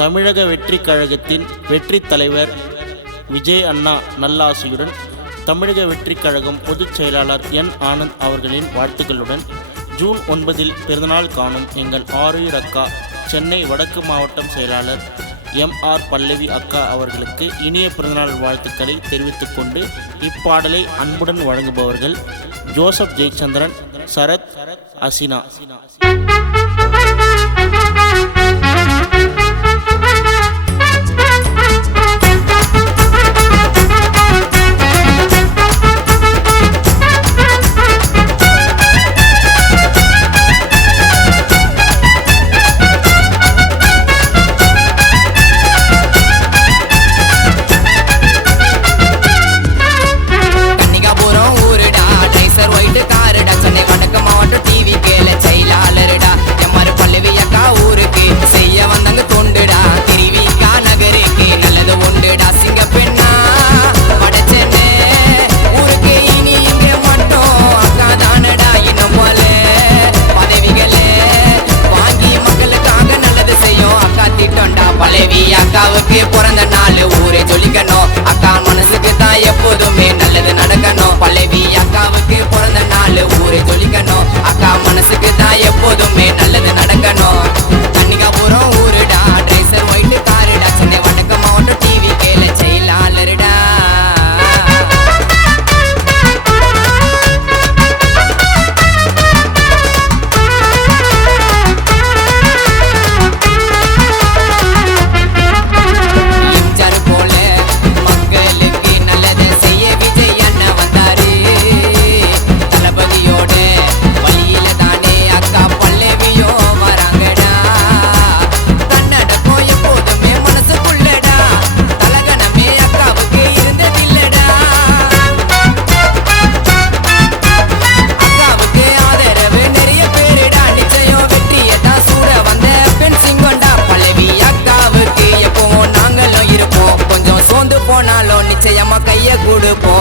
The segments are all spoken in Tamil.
தமிழக வெற்றி கழகத்தின் வெற்றி தலைவர் விஜய் அண்ணா நல்லாசியுடன் தமிழக வெற்றி கழகம் பொதுச் செயலாளர் என் ஆனந்த் அவர்களின் வாழ்த்துக்களுடன் ஜூன் 9 பிறந்தநாள் காணும் எங்கள் ஆரூர் அக்கா சென்னை வடக்கு மாவட்டம் செயலாளர் MR பல்லவி அக்கா அவர்களுக்கு இனிய பிறந்தநாள் வாழ்த்துக்களை தெரிவித்துக் கொண்டு இப்பாடலை அன்புடன் வழங்குபவர்கள் ஜோசப் ஜெயச்சந்திரன், சரத், அசினா. அக்காவுக்கு பிறந்த நாள் ஊரே சொல்லிக்கணும். அக்கா மனசுக்கு தான் எப்போதுமே நல்லது நடக்கணும். பல்லவி அக்காவுக்கு பிறந்த நாள் ஊரே சொல்லிக்கணும். அக்கா மனசுக்கு தான் எப்போதுமே நல்லது நடக்கணும். கன்னிகாபுரம் ஊருடா, ட்ரைசர் ஒயிட் காருடா, சென்னை வடக்கு மாவட்டம் டிவி கேல செயலாளருடா.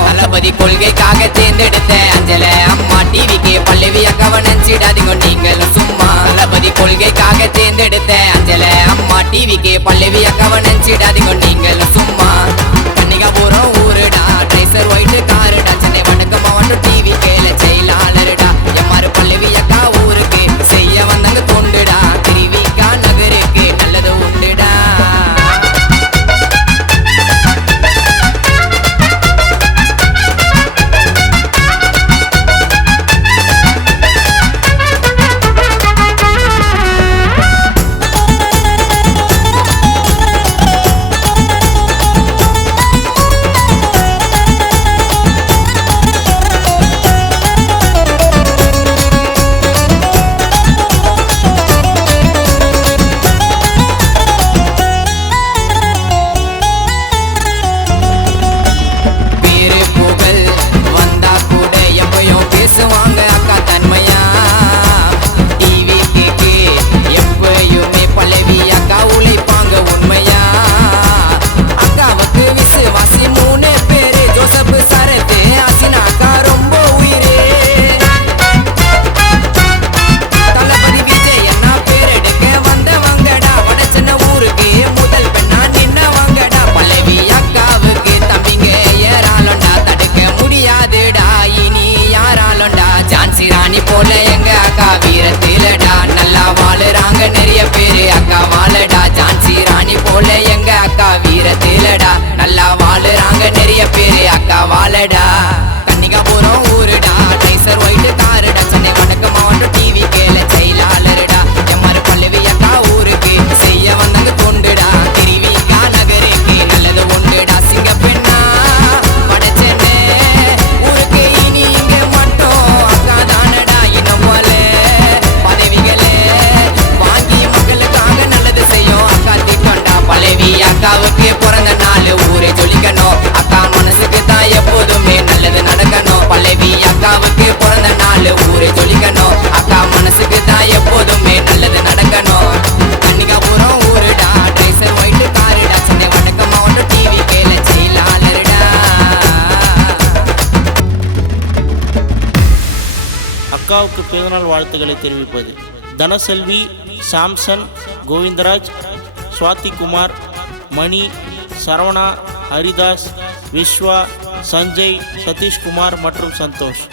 தளபதி கொள்கைக்காக தேர்ந்தெடுத்த அஞ்சல அம்மா டிவிக்கு பல்லவி அக்காவை நினைச்சிடாதீங்க நீங்களும் சும்மா. தளபதி கொள்கைக்காக தேர்ந்தெடுத்த அஞ்சல அம்மா டிவிக்கு பல்லவி அக்காவை நினைச்சிடாதீங்க நீங்களும் சும்மா. கன்னிகாபுரம் ஊருடா, ட்ரைசர் ஒயிட் காருடா, சென்னை வடக்கு மாவட்டம் டிவி கேல செயலாளருடா. MR பல்லவி அக்கா ஊருக்கு செய்ய வந்தாங்க தொண்டுடா, திருவிக்கா நகருக்கு நல்லது உண்டுடா. கன்னிகாபுரம் ஊருடா, ட்ரைசர் ஒயிட் காருடா, சென்னை வடக்கு மாவட்டம் டிவி கேல செயலாளருடா. MR பல்லவி அக்கா ஊருக்கு செய்ய வந்தாங்க தொண்டுடா, திருவிக்கா நகருக்கு நல்லது உண்டுடா. சிங்கப்பெண்ணா வடச்சென்னை ஊருக்கு இனி இங்க மட்டும் அக்கா தானடா. இன்னும் போல பதவிகளே வாங்கி மக்களுக்காக நல்லது செய்யும் அக்கா திட்டம்டா. பல்லவி அக்காவுக்கு பிறந்த நாள் ஊரே சொல்லிக்கணும். அக்கா மனசுக்கு தான் எப்போதுமே நல்லது நடக்கணும். பல்லவி அக்காவுக்கு பிறந்த நாள் ஊரே சொல்லிக்கணும். அக்கா மனசுக்கு தான் எப்போதுமே நல்லது நடக்கணும். கன்னிகாபுரம் ஊருடா, ட்ரைசர் ஒயிட் காருடா, சென்னை வடக்கு மாவட்டம் டிவி கேல செயலாளருடா. அக்காவுக்கு பிறந்தநாள் வாழ்த்துக்களை தெரிவிப்பது தனசெல்வி, சாம்சன், கோவிந்தராஜ், சுவாதிகுமார், மணி, சரவணா, ஹரிதாஸ், விஸ்வா, சஞ்சய், சதீஷ்குமார் மற்றும் சந்தோஷ்.